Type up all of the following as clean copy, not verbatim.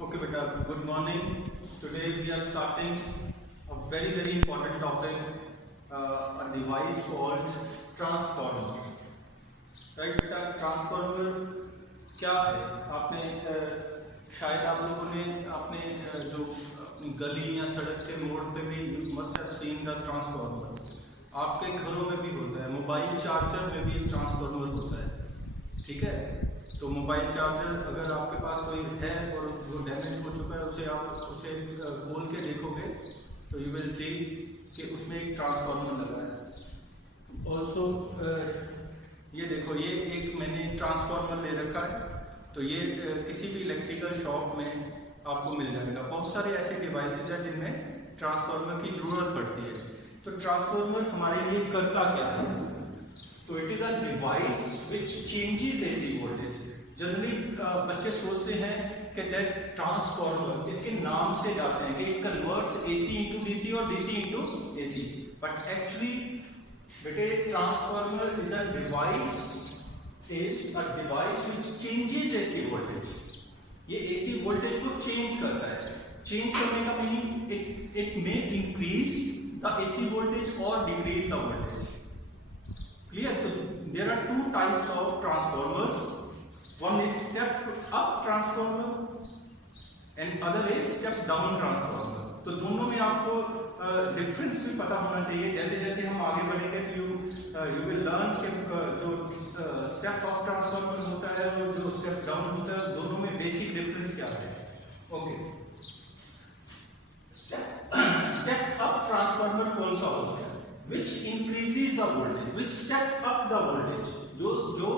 Okay, beta. Good morning. Today we are starting a very important topic, a device called transformer. Right, beta. Transformer क्या है? आपने शायद आप लोगों ने अपने जो अपनी गली या सड़क के मोड़ पे भी must have seen the transformer. आपके घरों में भी होता है, मोबाइल चार्जर में भी ट्रांसफार्मर होता है. ठीक है, तो मोबाइल चार्जर अगर आपके पास कोई है और वो डैमेज हो चुका है, उसे खोल के देखोगे तो यू विल सी कि उसमें एक ट्रांसफार्मर लगा है. ऑल्सो ये देखो, ये एक मैंने ट्रांसफार्मर ले रखा है. तो ये किसी भी इलेक्ट्रिकल शॉप में आपको मिल जाएगा. बहुत सारे ऐसे डिवाइसेज हैं जिनमें ट्रांसफार्मर की जरूरत पड़ती है. तो ट्रांसफार्मर हमारे लिए करता क्या है? तो it is a device which changes AC voltage. Generally बच्चे सोचते हैं कि दैट ट्रांसफार्मर, इसके नाम से जाते हैं कि it converts AC into DC और DC into AC. But actually बेटे, transformer is a device which changes AC voltage. ये एसी वोल्टेज को चेंज करता है. चेंज करने का meaning it may increase the AC voltage और decrease the voltage. Clear? So there are two types of transformers. One is step up transformer and other is step down transformer. तो दोनों में आपको डिफरेंस भी पता होना चाहिए. जैसे जैसे हम आगे बढ़ेंगे तो यू विल लर्न कि जो स्टेप अप ट्रांसफार्मर होता है और जो स्टेप डाउन होता है, दोनों में बेसिक डिफरेंस क्या है. ओके, स्टेप अप ट्रांसफार्मर कौन सा होता है? Which increases the voltage, which step up the voltage, जो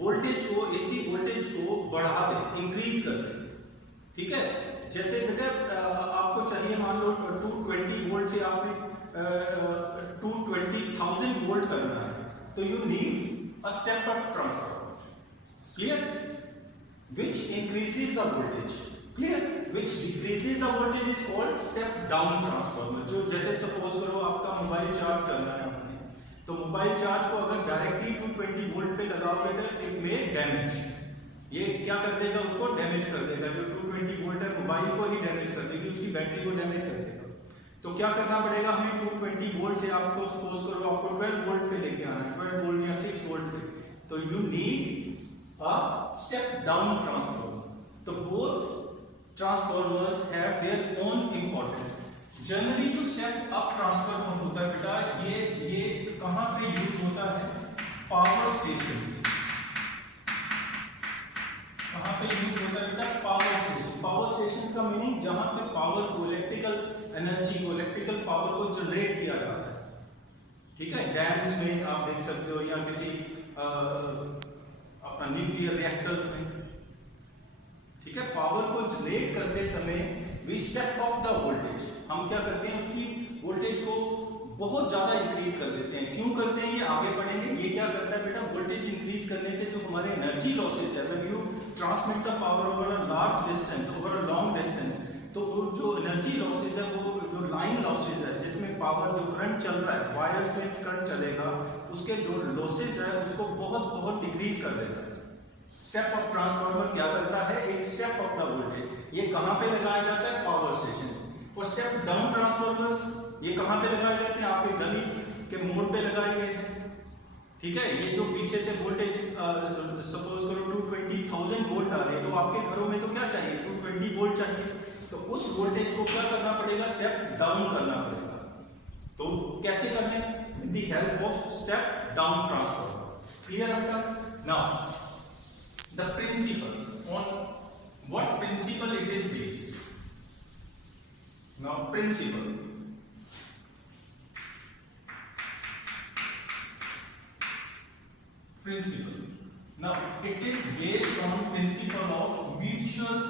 वोल्टेज को, एसी वोल्टेज को बढ़ा दे, इंक्रीज कर दे. ठीक है, जैसे बेटा आपको चाहिए, मान लो 220 वोल्ट से आपने 220,000 वोल्ट करना है, तो you need a step up transformer. Clear? Which increases the voltage. Clear? Which decreases the voltage is called step down transformer. जो जैसे सपोज करो आपका मोबाइल चार्ज करना है आपने, तो मोबाइल चार्ज को अगर डायरेक्टली 220 वोल्ट पे लगाओगे तो इट मे डैमेज. ये क्या कर देगा? उसको डैमेज कर देगा. जो 220 वोल्ट है मोबाइल को ही डैमेज कर देगी, उसकी बैटरी को डैमेज कर देगा. तो क्या करना पड़ेगा हमें? 220 वोल्ट से आपको सपोज करो आपको 12 वोल्ट पे लेके आना है, 12 वोल्ट या 6 वोल्ट पे. तो you need a step down transformer. तो both transformers have their own importance. Generally जो स्टेप अप ट्रांसफार्मर होता है बेटा, ये कहां पे यूज होता है? Power stations. कहां पे यूज होता है बेटा? Power station. पावर स्टेशंस का मीनिंग जहां पे पावर को, इलेक्ट्रिकल एनर्जी को, इलेक्ट्रिकल पावर को जनरेट किया जाता है. ठीक है, डैम्स में आप देख सकते हो या किसी अपना न्यूक्लियर रिएक्टर्स में. ठीक है, पावर को जनरेट करते समय we step up the voltage. हम क्या करते हैं? उसकी वोल्टेज को बहुत ज्यादा इंक्रीज कर देते हैं. क्यों करते हैं? ये आगे बढ़ेंगे. ये क्या करता है बेटा? वोल्टेज इंक्रीज करने से जो हमारे एनर्जी लॉसेज है, when you transmit the power over a large distance, over a long distance, तो जो एनर्जी लॉसेज है, वो जो लाइन लॉसेज है, जिसमें पावर जो करंट चल रहा है, वायर्स में करंट चलेगा, उसके जो लॉसेज है उसको बहुत डिक्रीज कर देगा. स्टेप अप ट्रांसफार्मर क्या करता है? एक स्टेप अप द वोल्टेज. ये कहां पे लगाया जाता है? Power station. और स्टेप डाउन ट्रांसफार्मर ये कहां पे लगाए जाते हैं? आपके गली के मोड़ पे लगाए गए हैं. ठीक है, ये जो पीछे से वोल्टेज सपोज करो 220,000 वोल्ट आ रहे हैं, तो आपके घरों में तो क्या चाहिए? 220 वोल्ट चाहिए. तो उस वोल्टेज को क्या करना पड़ेगा? स्टेप डाउन करना पड़ेगा. तो कैसे करने? With the help of step down transformer. Clear बेटा? Now the principle, on what principle it is based. Now principle now it is based on principle of mutual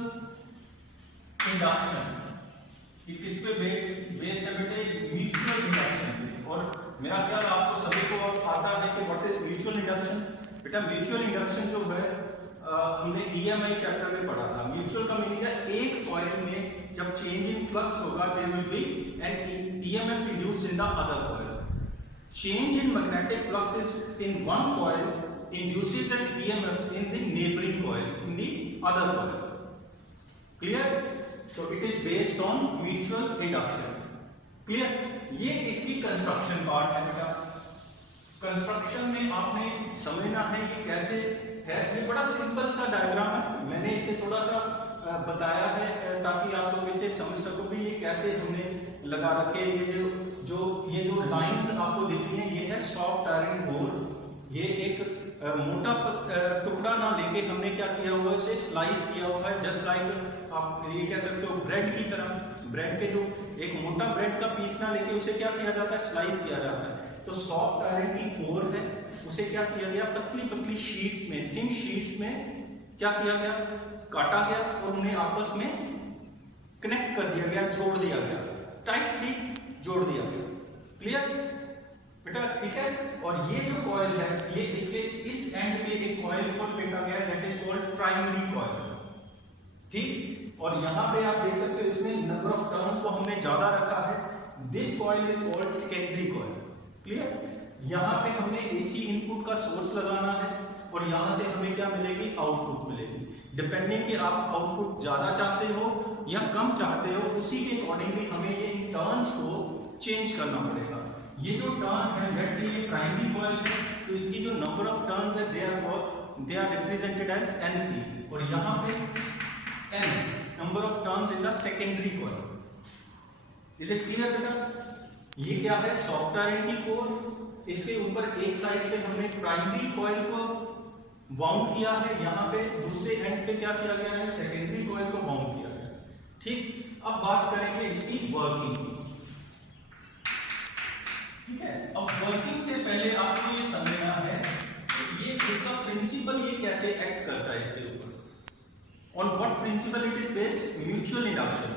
induction. ये किस पे बेस्ड है बेटे? Mutual induction. और मेरा ख्याल आपको सभी को आता है कि व्हाट इज म्यूचुअल इंडक्शन. बेटा म्यूचुअल इंडक्शन जो है हमने ईएमआई चैप्टर में पढ़ा था. म्यूचुअल का मीनिंग है एक कॉइल में जब चेंज इन फ्लक्स होगा, there will be an EMF induced in the other coil. Change in magnetic flux is in one coil induces an EMF in the neighboring coil, in the other coil. Clear? Based on mutual induction. Clear? ये इसकी construction part है बेटा। Construction में आपने समझना है ये कैसे है। ये बड़ा सिंपल सा डायग्राम है, मैंने इसे थोड़ा सा बताया है ताकि आप लोग इसे समझ सको भी ये कैसे हमने लगा रखे। ये जो लाइंस आपको दिख रही हैं ये है सॉफ्ट आयरन कोर। ये एक मोटा टुकड़ा ना लेके हमने क्या किया हुआ है, उसे स्लाइस किया हुआ है, जस्ट लाइक आप ये कह सकते हो ब्रेड की तरह। ब्रेड के जो एक मोटा ब्रेड का पीस ना लेके उसे क्या किया जाता है, स्लाइस किया जाता है। तो सॉफ्ट आयरन की कोर है, उसे क्या किया गया, पतली पतली शीट्स में, थिन शीट्स में क्या किया गया, काटा गया और उन्हें आपस में कनेक्ट कर दिया गया, जोड़ दिया गया, टाइटली जोड़ दिया गया। क्लियर बेटा? ठीक है। और ये जो कॉइल है ये इसके इस एंड पे एक कॉइल को फेंका गया है, that is called primary coil. ठीक। और यहां पे आप देख सकते हो इसमें नंबर ऑफ टर्न्स को हमने ज्यादा रखा है। This coil is called secondary coil. Clear? यहां पे हमने एसी इनपुट का सोर्स लगाना है और यहां से हमें क्या मिलेगी, आउटपुट मिलेगी। डिपेंडिंग कि आप आउटपुट ज्यादा चाहते हो या कम चाहते हो, उसी के अकॉर्डिंगली हमें ये टर्न्स को चेंज करना पड़ेगा। ये जो टर्न है लेट्स से ये प्राइमरी कॉइल है, तो इसकी जो नंबर ऑफ टर्न्स है they are represented as Np और यहां पे Ns number of turns in the secondary coil. Is it clear बेटा? ये क्या है, सॉफ्ट आयरन की कोर, इसके ऊपर एक साइड पे हमने प्राइमरी कॉइल को वाउंड किया है, यहां पे दूसरे एंड पे क्या किया गया है, सेकेंडरी कॉइल को वाउंड किया गया। ठीक। अब बात करेंगे इसकी वर्किंग की। ठीक है। अब वर्किंग से पहले आपको ये समझना है कि ये इसका प्रिंसिपल ये कैसे एक्ट करता है इसके ऊपर। On what principal it is based, mutual induction.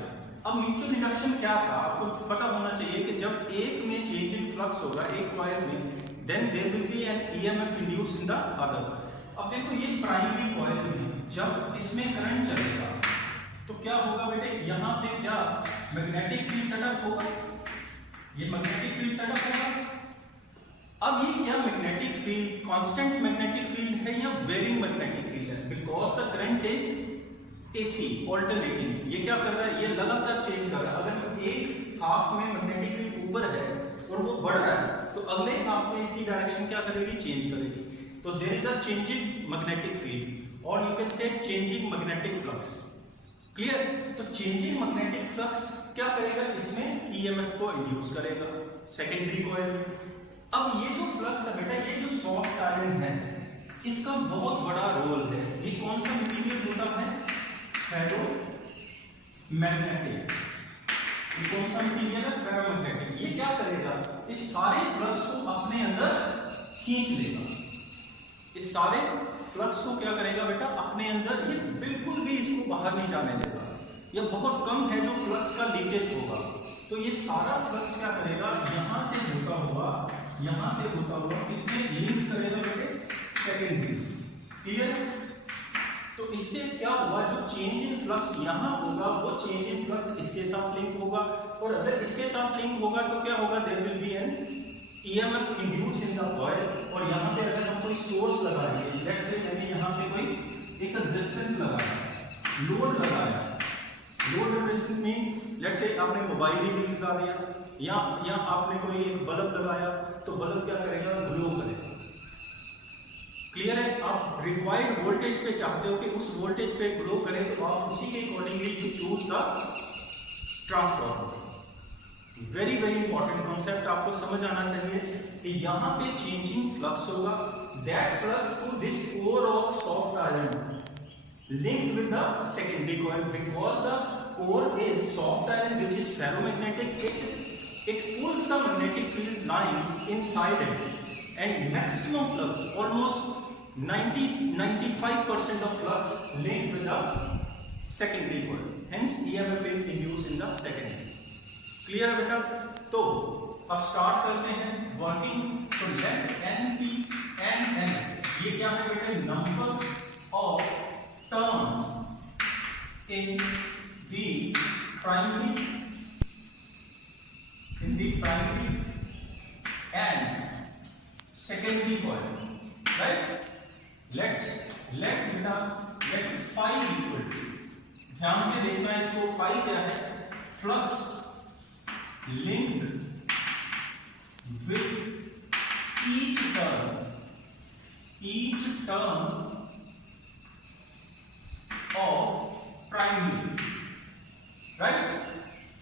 अब म्यूचुअल इंडक्शन क्या था आपको पता होना चाहिए कि जब एक में चेंज इन फ्लक्स होगा एक कॉइल में, then there will be an EMF induce in the other. अब देखो ये प्राइमरी कॉइल में जब इसमें करंट चलेगा तो क्या होगा बेटे, यहां पे क्या मैग्नेटिक फील्ड सेटअप होगा, ये मैग्नेटिक फील्ड सेटअप होगा। अब ये क्या magnetic field constant magnetic field है या वेरिंग मैग्नेटिक फील्ड है, because the current is AC alternating. ये क्या कर रहा है, ये लगातार चेंज कर रहा है। अगर एक हाफ में मैग्नेटिक फील्ड ऊपर है और वो बढ़ रहा है तो अगले हाफ में इसकी डायरेक्शन क्या करेगी, चेंज करेगी। तो there is a changing magnetic field और you can say changing magnetic flux. Clear? तो चेंजिंग मैग्नेटिक फ्लक्स क्या करेगा, इसमें ईएमएफ को इंड्यूस करेगा सेकेंडरी कॉइल में। अब ये जो फ्लक्स है बेटा, ये जो सॉफ्ट आयरन है इसका बहुत बड़ा रोल है। ये कौन सा मटेरियल होता है, फेरो मैग्नेटिक। ये कौन सा मटेरियल है, फेरो मैग्नेटिक। ये क्या करेगा, इस सारे फ्लक्स को अपने अंदर खींच लेगा। इस सारे फ्लक्स को क्या करेगा बेटा, अपने अंदर, ये बिल्कुल भी इसको बाहर नहीं जाने देगा। ये बहुत कम है जो फ्लक्स का लीकेज होगा। तो ये सारा फ्लक्स क्या करेगा, यहां से होता हुआ इसमें लिंक करेगा बेटे सेकेंडरी। क्लियर? तो इससे क्या हुआ, जो चेंज इन फ्लक्स यहां होगा वो चेंज इन फ्लक्स इसके साथ लिंक होगा और अगर इसके साथ लिंक होगा तो क्या होगा, there will be an EMF induce in the coil. और यहां पे अगर हम कोई सोर्स लगाएंगे, लेट्स से मैंने यहां पे कोई एक रेजिस्टेंस लगाया, लोड लगाया, load resistance means let's say आपने मोबाइल ही लगा दिया या आपने कोई एक बल्ब लगाया, तो बल्ब क्या करेगा, ग्लो करेगा। क्लियर है? आप रिक्वायर्ड वोल्टेज पे चाहते हो कि उस वोल्टेज पे ग्लो करे, तो आप उसी के accordingly you choose the transformer. Very very important concept आपको समझ आना चाहिए कि यहां पे चेंजिंग फ्लक्स होगा, that flux to this core of soft iron linked with the secondary coil, because the core is soft iron which is ferromagnetic. It pulls the magnetic field lines inside it, and maximum flux, almost 90-95% of flux linked with the secondary coil. Hence EMF is induced in the secondary. Clear है बेटा? तो अब start करते हैं working. तो late NP and NS, ये क्या है बेटा, number of turns in the primary and secondary coil, right? let phi equal to, ध्यान से देखना है इसको, phi क्या है, flux linked with each turn of primary, right.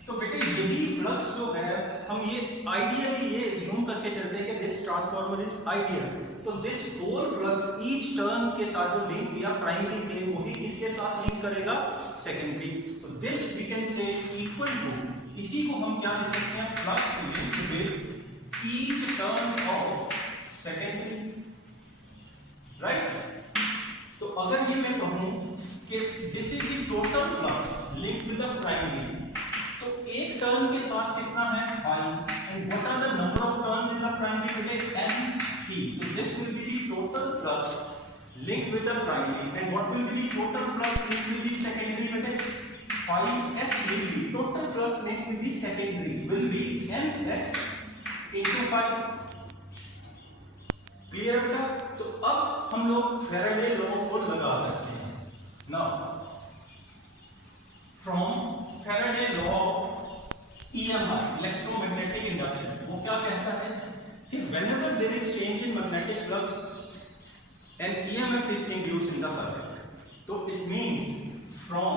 तो बेटे यही फ्लक्स जो है हम ये आइडियली ये assume करके चलते हैं कि दिस ट्रांसफार्मर इज आइडियल। तो this whole flux each turn के साथ जो लिंक किया प्राइमरी के वही किसके साथ लिंक करेगा, सेकेंडरी। तो this we can say equal to, इसी को हम क्या लिख सकते हैं, flux linked with each turn of secondary, right. तो अगर ये मैं कहूं कि this is the total flux linked with the primary, तो एक टर्न के साथ कितना है, phi, and what are the number of turns in the primary, बेटे n p। तो this will be the total flux linked with the primary, and what will be the total flux linked with the secondary, बेटे phi s will be total flux linked with the secondary will be ns into phi, clear बेटा। तो अब हम लोग Faraday law को लगा सकते हैं। Now from Faraday law of EMI, electromagnetic induction, वो क्या कहता है कि whenever there is change in magnetic flux an EMF is induced in the circuit. So it means from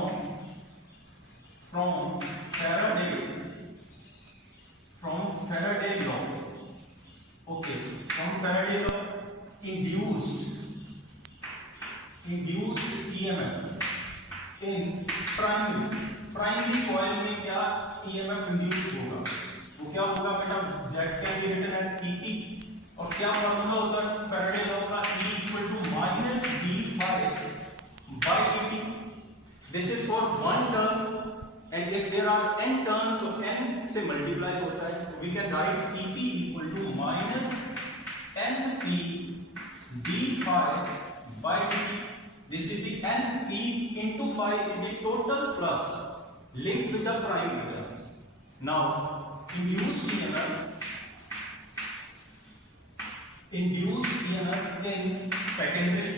Faraday law, okay, from Faraday law induced EMF in primary coil में क्या EMF induced होगा, वो क्या होगा बेटा, that can be written as EP, और क्या formula होता है फैराडे लॉ का, E equal to minus d phi by dt. This is for one turn, and if there are n turn तो n से multiply होता है, तो we can write EP equal to minus np d phi by dt. This is the np into phi is the total flux linked with the primary flux. Now induced EMF in secondary,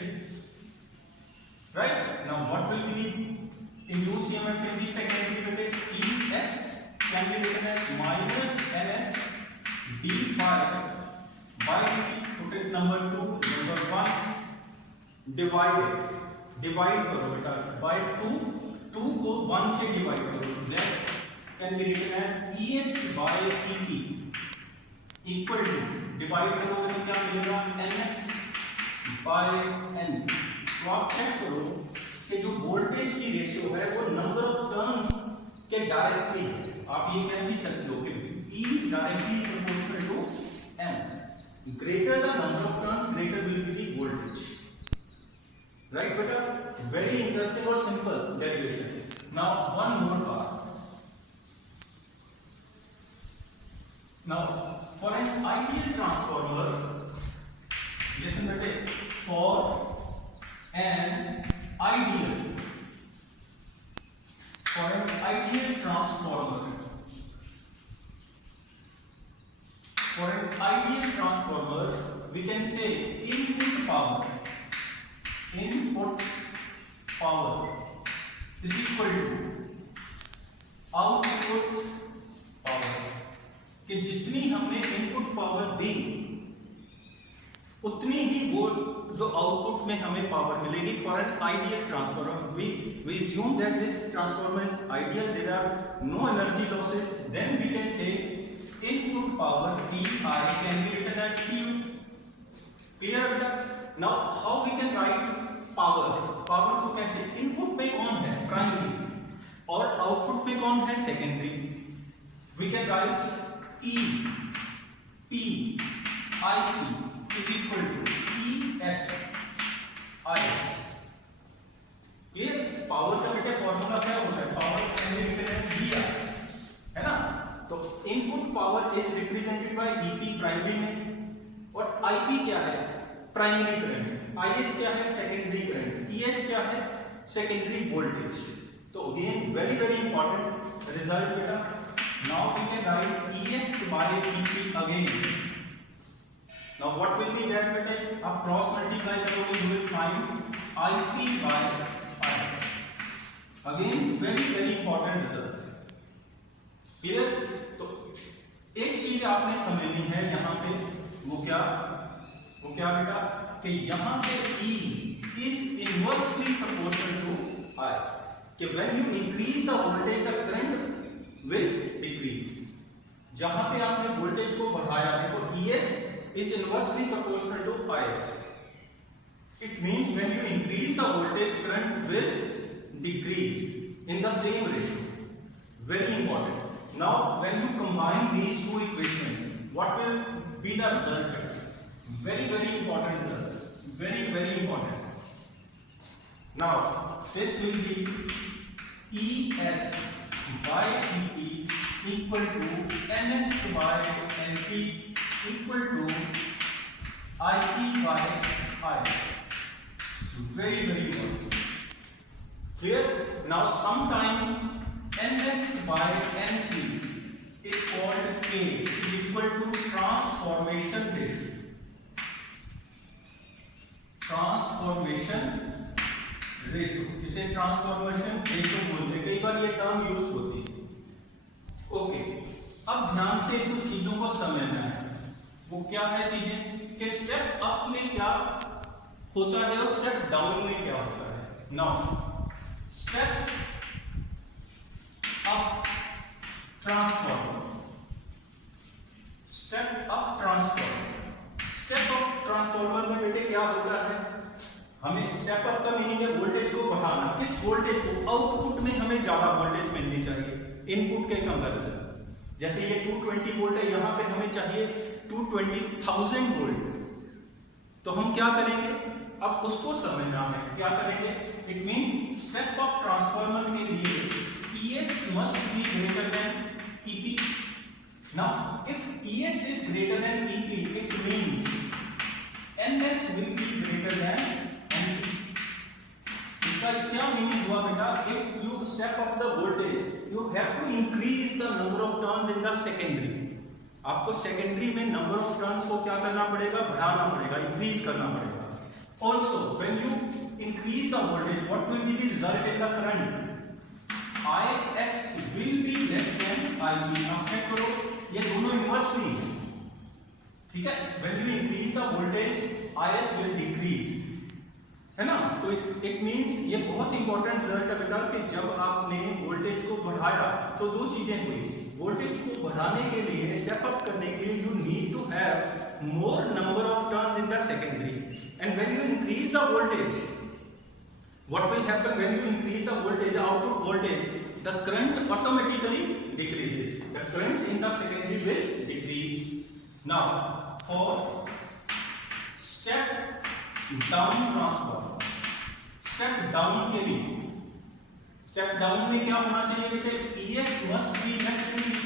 right? Now what will be the induced EMF in the secondary? ES can be written as minus ns d phi by dt. Put it number 2, number 1 divide करो बेटा by 2 को 1 से divide करो, that can be written as ES by EP equal to, divide करोगे तो क्या मिलेगा, NS by N। तो आप चेक करो कि जो वोल्टेज की रेशियो है वो नंबर ऑफ टर्न्स के डायरेक्टली है। आप ये कह भी सकते हो कि E is directly proportional to N, greater the number of turns greater will be the voltage, right beta? Very interesting or simple derivation. Now one more part. Now for an ideal transformer, listen beta, for an ideal transformer, we can say input power is equal to output power, कि जितनी हमने input power दी उतनी ही वो जो output में हमें power मिलेगी। For an ideal transformer we assume that this transformer is ideal, there are no energy losses, then we can say input power PI can be written as PU, clear? Now how we can write power को कैसे, input में कौन है, primary, और output में कौन है, secondary. We can write E P I P is equal to E S I S। ये पावर का बेटे फॉर्मूला क्या होता है, power can be written as VR, है ना। तो input power is represented by EP primary में, और IP क्या है, प्राइमरी करंट, IS क्या है, सेकेंडरी करंट, ES क्या है, सेकेंडरी वोल्टेज। तो again very very important result बेटा। Now we can write ES by EP again. Now what will be that बेटे, आप क्रॉस मल्टीप्लाई करोगे you will find IP by IS. Again very very important result. Clear? तो एक चीज आपने समझनी है यहां पे, वो क्या बेटा, कि यहां पे E is inversely proportional to I, कि when you increase the voltage the current will decrease। जहां पे आपने वोल्टेज को बढ़ाया, देखो ES is inversely proportional to IS, it means when you increase the voltage current will decrease in the same ratio। Very important। Now when you combine these two equations, what will be the result? Very important result, very important। Now this will be ES by EP equal to NS by NP equal to IP by IS। very important। Clear? Now sometime NS by NP is called K is equal to transformation ratio। Transformation ratio, इसे transformation ratio बोलते हैं, कई बार ये term use होती है। Okay, अब ध्यान से कुछ चीजों को समझना है। वो क्या है चीजें, कि स्टेप अप में क्या होता है और स्टेप डाउन में क्या होता है। Now step up transformer, step up transformer, step up transformer में बेटे क्या होता है, हमें स्टेप अप का मीनिंग है वोल्टेज को बढ़ाना। किस वोल्टेज को, आउटपुट में हमें ज्यादा वोल्टेज मिलनी चाहिए इनपुट के कंपैरिजन। जैसे ये 220 वोल्ट है, यहां पे हमें चाहिए 220,000 वोल्ट। तो हम क्या करेंगे, अब उसको समझना है क्या करेंगे। It means step up transformer के लिए ES must be greater than EP। Now if ES is greater than EP, it means NS will be greater than NP। इसका क्या मीनिंग हुआ बेटा, if you step up the voltage you have to increase the number of turns in the secondary। आपको secondary में number of turns को क्या करना पड़ेगा, बढ़ाना पड़ेगा, इंक्रीज करना पड़ेगा। Also when you increase the voltage what will be the result in the current, IS will be less than IB। अब चेक करो, ये दोनों इनवर्सली है, ठीक है। when you increase the voltage IS will decrease, है ना। तो इट मींस ये बहुत इंपॉर्टेंट रिजल्ट है बेटा, कि जब आपने वोल्टेज को बढ़ाया तो दो चीजें हुई। वोल्टेज को बढ़ाने के लिए, स्टेप अप करने के लिए, you need to have more number of turns in the secondary, and when you increase the voltage, what will happen when you increase the voltage, output voltage, the current automatically decreases, the current in the secondary will decrease। now for step down transformer, step down के लिए, step down में क्या होना चाहिए बेटे, ES must be less than EP।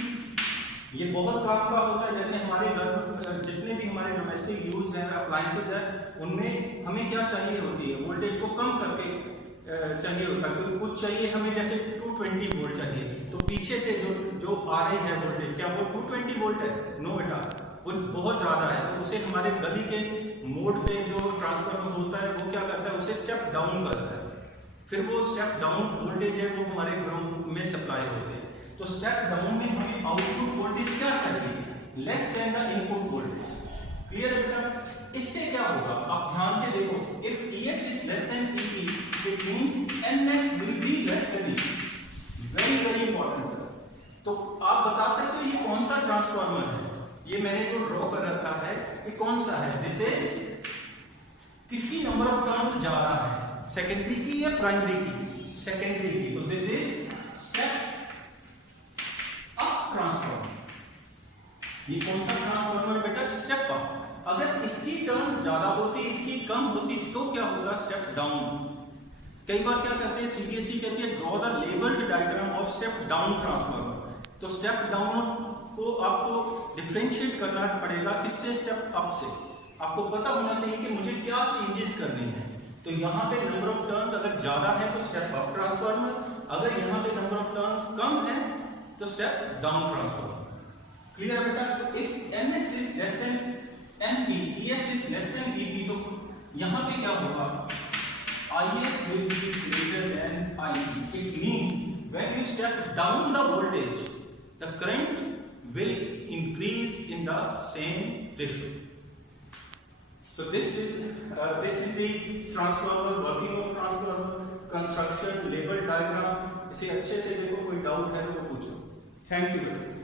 ये बहुत काम का होता है। जैसे हमारे घर जितने भी हमारे डोमेस्टिक यूज है, अप्लायंसेस है, उनमें हमें क्या चाहिए होती है, वोल्टेज को कम करके चाहिए होता है। क्योंकि कुछ चाहिए हमें, जैसे 220 वोल्ट चाहिए, तो पीछे से जो आ रही है वोल्टेज, क्या वो 220 वोल्ट है? नो बेटा, वो बहुत ज्यादा है। तो उसे हमारे गली के मोड पे जो ट्रांसफार्मर होता है वो क्या करता है, उसे स्टेप डाउन करता है। फिर वो स्टेप डाउन वोल्टेज है वो हमारे घरों में सप्लाई होते हैं। तो स्टेप डाउन में हमें आउटपुट वोल्टेज क्या चाहिए, less than the input voltage. Clear है बेटा? इससे क्या होगा, आप ध्यान से देखो, if ES is less than EP, it means NS will be less than EP। very important। तो आप बता सकते हो ये कौन सा ट्रांसफार्मर है, ये मैंने जो ड्रॉ कर रखा है ये कौन सा है, दिस इज किसकी नंबर ऑफ टर्न्स ज्यादा है, सेकेंडरी की या प्राइमरी की, सेकेंडरी की। तो this is step up transformer. ये कौन सा ट्रांसफार्मर बेटा, स्टेप अप। अगर इसकी टर्न्स ज्यादा होती, इसकी कम होती, तो क्या होगा, स्टेप डाउन। कई बार क्या कहते हैं, सीबीएसई कहती है draw the labelled diagram of step down transformer. तो स्टेप डाउन को आपको डिफरेंशिएट करना पड़ेगा किससे, स्टेप अप से। आपको पता होना चाहिए कि मुझे क्या चेंजेस करनी है। तो यहाँ पे नंबर ऑफ टर्न्स अगर ज्यादा है तो स्टेप अप ट्रांसफार्मर, अगर यहाँ पे नंबर ऑफ टर्न्स कम है तो स्टेप डाउन ट्रांसफार्मर। क्लियर बेटा? तो if NS is less than NP, ES is less than EP, तो यहाँ पे क्या होगा, IS will be greater than IP। It means when you step down the voltage, the current will increase in the same ratio. So this is the transformer, working of transformer, construction, label diagram. इसे अच्छे से देखो, कोई doubt है तो पूछो. Thank you.